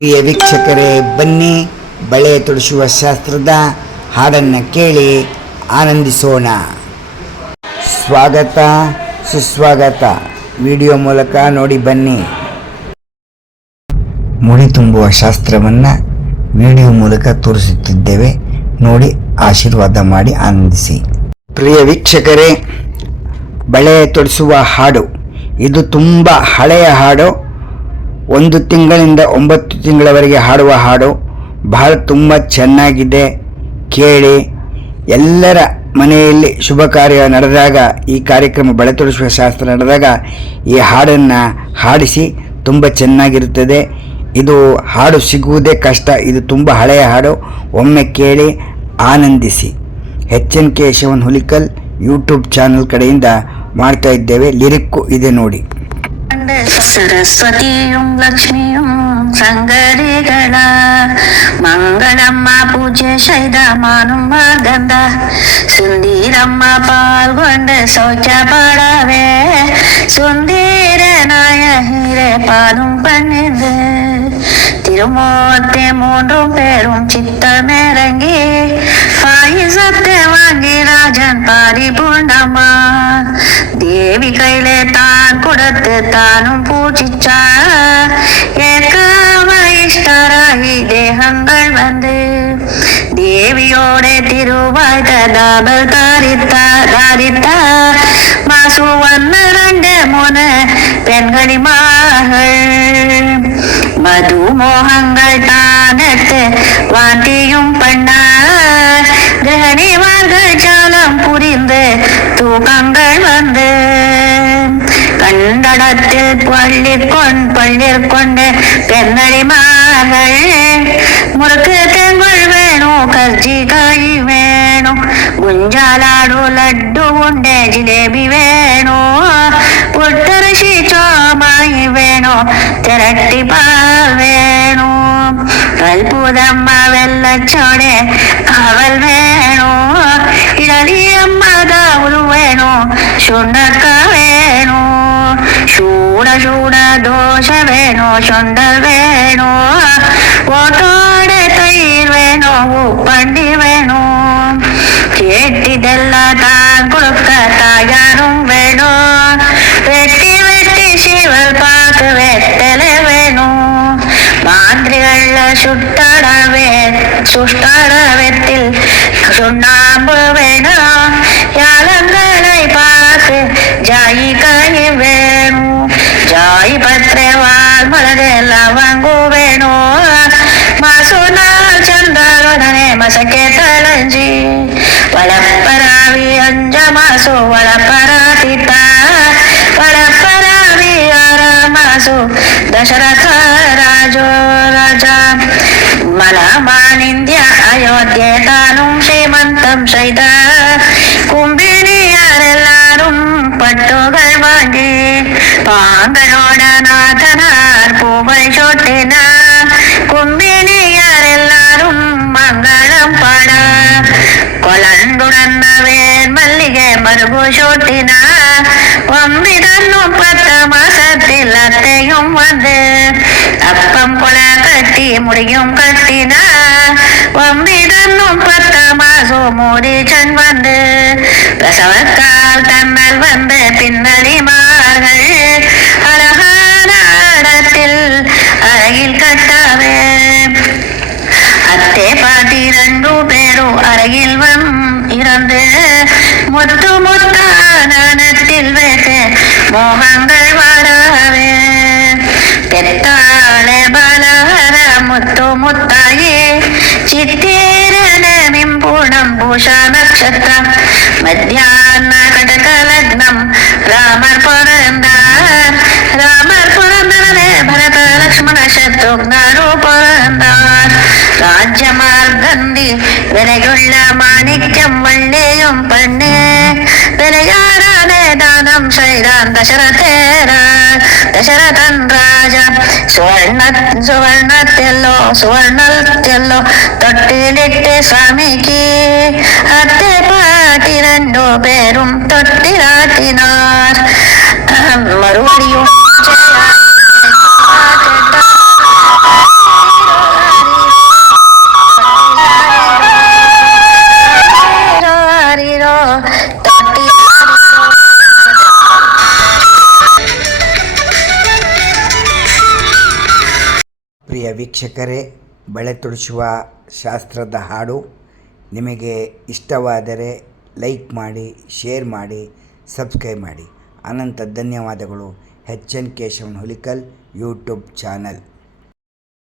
ಪ್ರಿಯ ವೀಕ್ಷಕರೇ, ಬನ್ನಿ ಬಳೆ ತೊಡಿಸುವ ಶಾಸ್ತ್ರದ ಹಾಡನ್ನು ಕೇಳಿ ಆನಂದಿಸೋಣ. ಸ್ವಾಗತ ಸುಸ್ವಾಗತ. ವಿಡಿಯೋ ಮೂಲಕ ನೋಡಿ ಬನ್ನಿ. ಮುಡಿ ತುಂಬುವ ಶಾಸ್ತ್ರವನ್ನು ವಿಡಿಯೋ ಮೂಲಕ ತೋರಿಸುತ್ತಿದ್ದೇವೆ, ನೋಡಿ ಆಶೀರ್ವಾದ ಮಾಡಿ ಆನಂದಿಸಿ. ಪ್ರಿಯ ವೀಕ್ಷಕರೇ, ಬಳೆ ತೊಡಿಸುವ ಹಾಡು ಇದು ತುಂಬ ಹಳೆಯ ಹಾಡು. 1 ತಿಂಗಳಿಂದ 9 ತಿಂಗಳವರೆಗೆ ಹಾಡುವ ಹಾಡು. ಬಹಳ ತುಂಬ ಚೆನ್ನಾಗಿದೆ, ಕೇಳಿ. ಎಲ್ಲರ ಮನೆಯಲ್ಲಿ ಶುಭ ಕಾರ್ಯ ನಡೆದಾಗ, ಈ ಕಾರ್ಯಕ್ರಮ ಬಳೆ ತೊಡಿಸುವ ಶಾಸ್ತ್ರ ನಡೆದಾಗ ಈ ಹಾಡನ್ನು ಹಾಡಿಸಿ. ತುಂಬ ಚೆನ್ನಾಗಿರುತ್ತದೆ. ಇದು ಹಾಡು ಸಿಗುವುದೇ ಕಷ್ಟ. ಇದು ತುಂಬ ಹಳೆಯ ಹಾಡು. ಒಮ್ಮೆ ಕೇಳಿ ಆನಂದಿಸಿ. HNK Keshavan Hulikal YouTube channel ಕಡೆಯಿಂದ ಮಾಡ್ತಾ ಇದ್ದೇವೆ. ಲಿರಿಕ್ಕು ಇದೆ ನೋಡಿ. ಸರಸ್ವತಿயும் ಲಕ್ಷ್ಮಿயும் சங்கரிகள மங்களம்மா பூஜை செய்த மானும் மகந்த சுந்தீரம்மா பால் கொண்டு சௌச்சப்படவே சுந்தீர நாயகிரே பாலும் பண்ணிந்து திருமூர்த்தி 3 பேரும் சித்தமிறங்கி பாயசத்தை வாங்கி ராஜன் பாரி பூண்டம்மா தேவி கையிலே தான் கொடுத்து தானும் பூஜிச்சா. ஏகாம இஷ்டராகி தேகங்கள் வந்து தேவியோட திருவாய்த்த தாபல் தாரித்த மாசு 1 2 3 பெண்களிமார்கள் மது மோகங்கள் தானத்து வாண்டியும் பண்ணார். கிரகணிமார்கள் ஜாலம் புரிந்து தூக்கங்கள் வந்து கண்டடத்தில் பள்ளிற்கொண்டு பெண்ணடிமார்கள் முறுக்கு தெங்குள் வேணும், கர்ஜிகாய் வேணும், குஞ்சாலாடு லட்டு உண்டே ಜಿಲೇಬಿ வேணும், புட்டரிசி சோமாய் வேணும், திரட்டி பால் வேணும், கல்பூதம்ம வெள்ளச்சோடே அவள் வேணும், இளலி அம்மதாவுரு வேணும், சுண்டக்க வேணும், சூட தோச வேணும், சுண்டல் வேணும், ஓட்டோட தயிர் வேணும், உப்பண்டி வேணும், கேட்டிதெல்லாம் தான் கொடுக்க தாயாரும் வேணும், வெட்டி சிவல் பார்த்து வெட்டலை வேணும், மாந்திரிகள் சுஷ்டாடவத்தில் சுண்ணாம்பு வேணும், யாழங்களை பார்த்து ஜாயி காய் வேணும், ஜாயி பத்திர வால் மலர் லவங்கு வேணும், மாசுநாள் சந்தாலுடனே மசக்கே தளஞ்சி வளப்பராவி 5 மாசு வளப்பராதித்த வளப்பராவி 6 மாசு தசரಥ ರಾಜ ಮಲಮಾನಿಂದ್ಯ ಅಯೋಧ್ಯೆ ತಾನುಂ ಶ್ರೀಮಂತಂ செய்த கும்பினியாரெல்லாரும் பட்டுகள் வாங்கி பாங்களோட நாதனார் பூவை சொட்டினார். கும்பினியாரெல்லாரும் மங்களம் பாட கொலண்டுடன் வேன் மல்லிகை மருகு சொட்டினார். 9 மாசத்தில் அத்தையும் வந்து அப்பம் கொல கட்டி முடியும் கட்டினார். 9 மாசம் மூடிச்சன் வந்து பிரசவக்கால் தன்னல் வந்து பின்னடிமார்கள் அழகான இடத்தில் அறையில் கட்டாவே. அத்தே பாட்டி 2 பேரும் அறையில் இறந்து முத்தானத்தில் வைத்து மோகங்கள் வாழவே. பெத்தாளே பலஹர முத்தாயே ಚಿತ್ತೇರನಮಿಂಪೂರ್ಣಂ ಭೂಷಾ ನಕ್ಷತ್ರ ಮಧ್ಯಾಹ್ನ ಕಟಕ ಲಗ್ನಂ ರಾಮರ್ ಪುರಂದರೇ ಭರತ ಲಕ್ಷ್ಮಣ ಶತ್ರುಘ್ನರು ಪುರಂದರ್ ರಾಜ್ಯ ಮಾರ್ಗಂದಿ விலையுள்ள மாணிக்கம் வள்ளியும் பண்ணே விலையாரானே தானம் செய்தான் தசரதன் ராஜா. சுவர்ணத்தெல்லோ தொட்டிலிட்டு சுவாமிக்கு அத்தை பாட்டி 2 பேரும் தொட்டிலாட்டினார். மறுபடியும் ಪ್ರಿಯ ವೀಕ್ಷಕರೇ, ಬಳೆ ತೊಡಿಸುವ ಶಾಸ್ತ್ರದ ಹಾಡು ನಿಮಗೆ ಇಷ್ಟವಾದರೆ ಲೈಕ್ ಮಾಡಿ, ಶೇರ್ ಮಾಡಿ, ಸಬ್ಸ್ಕ್ರೈಬ್ ಮಾಡಿ. ಅನಂತ ಧನ್ಯವಾದಗಳು. H N Keshavan Hulikal YouTube channel.